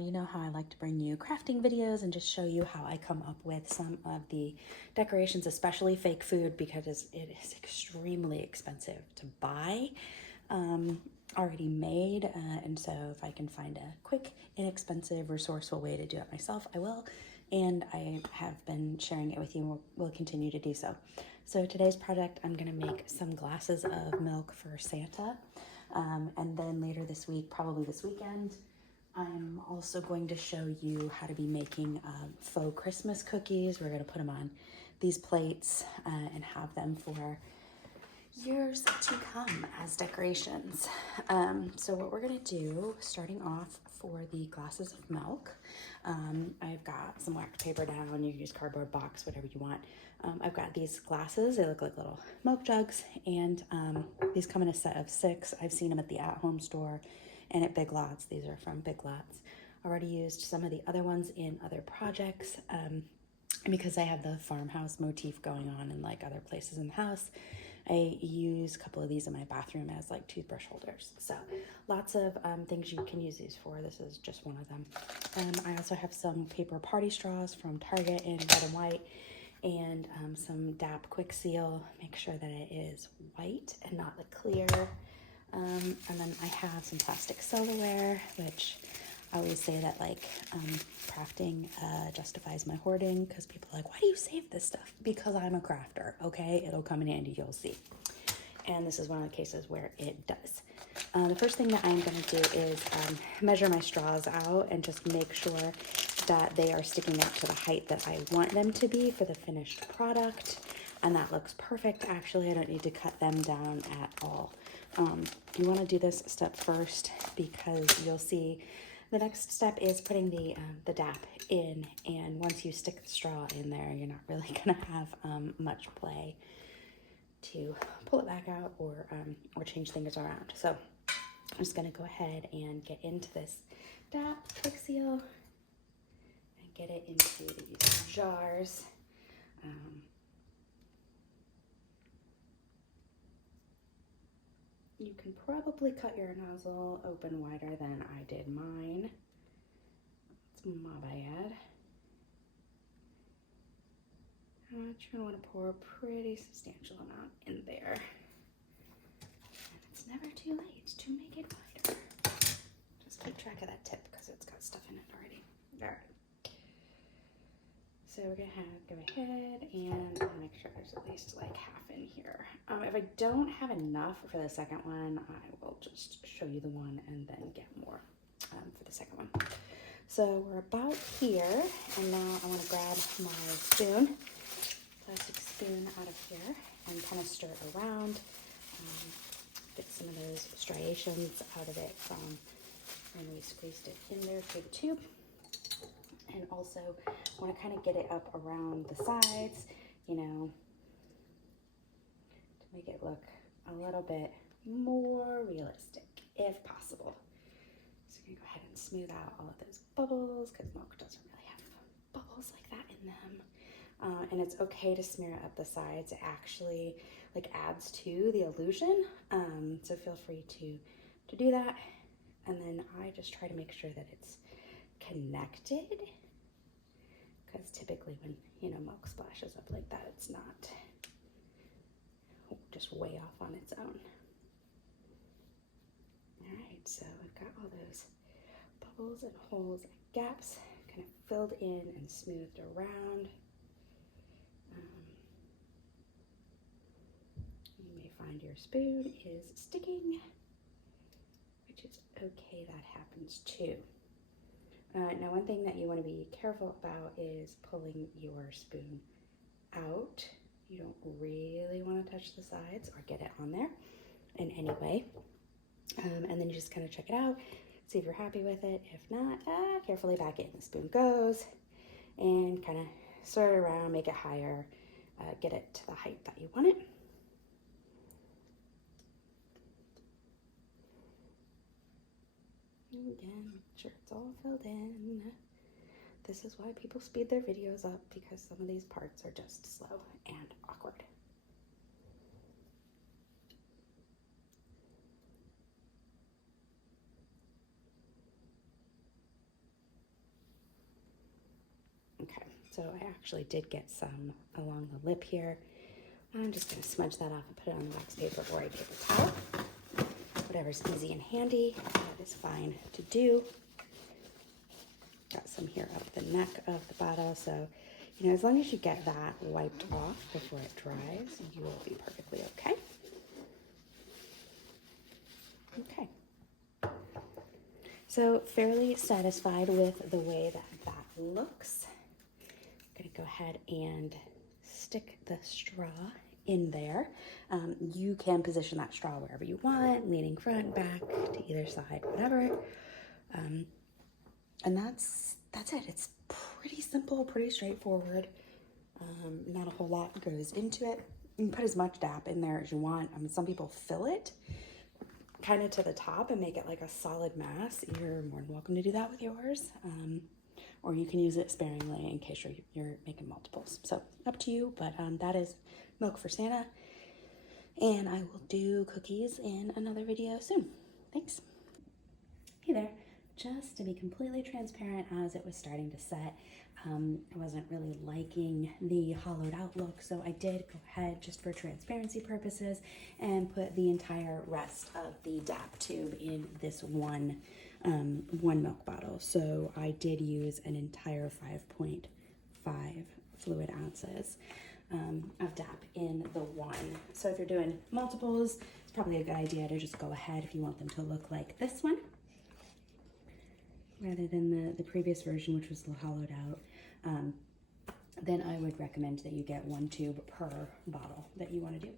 You know how I like to bring you crafting videos and just show you how I come up with some of the decorations, especially fake food, because it is extremely expensive to buy already made. And so if I can find a quick, inexpensive, resourceful way to do it myself, I will. And I have been sharing it with you and will continue to do so. So today's project, I'm gonna make some glasses of milk for Santa. And then later this week, probably this weekend, I'm also going to show you how to be making faux Christmas cookies. We're going to put them on these plates and have them for years to come as decorations. So what we're going to do, starting off for the glasses of milk, I've got some wax paper down. You can use cardboard box, whatever you want. I've got these glasses. They look like little milk jugs, and these come in a set of 6. I've seen them at the at-home store and at Big Lots. These are from Big Lots. I already used some of the other ones in other projects because I have the farmhouse motif going on in like other places in the house. I use a couple of these in my bathroom as like toothbrush holders. So lots of things you can use these for. This is just one of them. I also have some paper party straws from Target in red and white, and some DAP Quick Seal. Make sure that it is white and not the clear. And then I have some plastic silverware, which I always say that like crafting justifies my hoarding, because people are like, why do you save this stuff? Because I'm a crafter, okay? It'll come in handy, you'll see. And this is one of the cases where it does. The first thing that I'm gonna do is measure my straws out and just make sure that they are sticking up to the height that I want them to be for the finished product. And that looks perfect. Actually, I don't need to cut them down at all. You want to do this step first, because you'll see the next step is putting the DAP in, and once you stick the straw in there, you're not really going to have much play to pull it back out or change things around. So I'm just going to go ahead and get into this DAP Quick Seal and get it into these jars. You can probably cut your nozzle open wider than I did mine. It's my bad. I'm just gonna want to pour a pretty substantial amount in there. And it's never too late to make it wider. Just keep track of that tip because it's got stuff in it already. All right. So we're gonna go ahead and make sure there's at least like half in here. If I don't have enough for the second one, I will just show you the one and then get more for the second one. So we're about here, and now I wanna grab my spoon, plastic spoon out of here, and kind of stir it around. Get some of those striations out of it from when we squeezed it in there through the tube. And also want to kind of get it up around the sides, you know, to make it look a little bit more realistic, if possible. So I'm going to go ahead and smooth out all of those bubbles, because milk doesn't really have bubbles like that in them. And it's okay to smear it up the sides. It actually like adds to the illusion. So feel free to do that. And then I just try to make sure that it's connected, because typically when, you know, milk splashes up like that, it's not just way off on its own. All right, so I've got all those bubbles and holes and gaps kind of filled in and smoothed around. You may find your spoon is sticking, which is okay, that happens too. Now, one thing that you want to be careful about is pulling your spoon out. You don't really want to touch the sides or get it on there in any way. And then you just kind of check it out, see if you're happy with it. If not, carefully back in. The spoon goes, and kind of sort it around, make it higher, get it to the height that you want it. Again, make sure it's all filled in. This is why people speed their videos up, because some of these parts are just slow and awkward. So I actually did get some along the lip here. I'm just going to smudge that off and put it on the wax paper or a paper towel. Whatever's easy and handy, that is fine to do. Got some here up the neck of the bottle, so you know, as long as you get that wiped off before it dries, you will be perfectly okay. Okay. So fairly satisfied with the way that that looks. I'm gonna go ahead and stick the straw in there. You can position that straw wherever you want, leaning front, back, to either side, whatever. And that's it. It's pretty simple, pretty straightforward. Not a whole lot goes into it. You can put as much DAP in there as you want. I mean, some people fill it kind of to the top and make it like a solid mass. You're more than welcome to do that with yours. Or you can use it sparingly in case you're making multiples. So up to you, but that is Milk for Santa. And I will do cookies in another video soon. Thanks. Hey there. Just to be completely transparent, as it was starting to set, I wasn't really liking the hollowed out look, so I did go ahead, just for transparency purposes, and put the entire rest of the DAP tube in this one milk bottle. So I did use an entire 5.5 fluid ounces of DAP in the one. So if you're doing multiples, it's probably a good idea to just go ahead if you want them to look like this one, rather than the previous version, which was hollowed out. Then I would recommend that you get 1 tube per bottle that you want to do.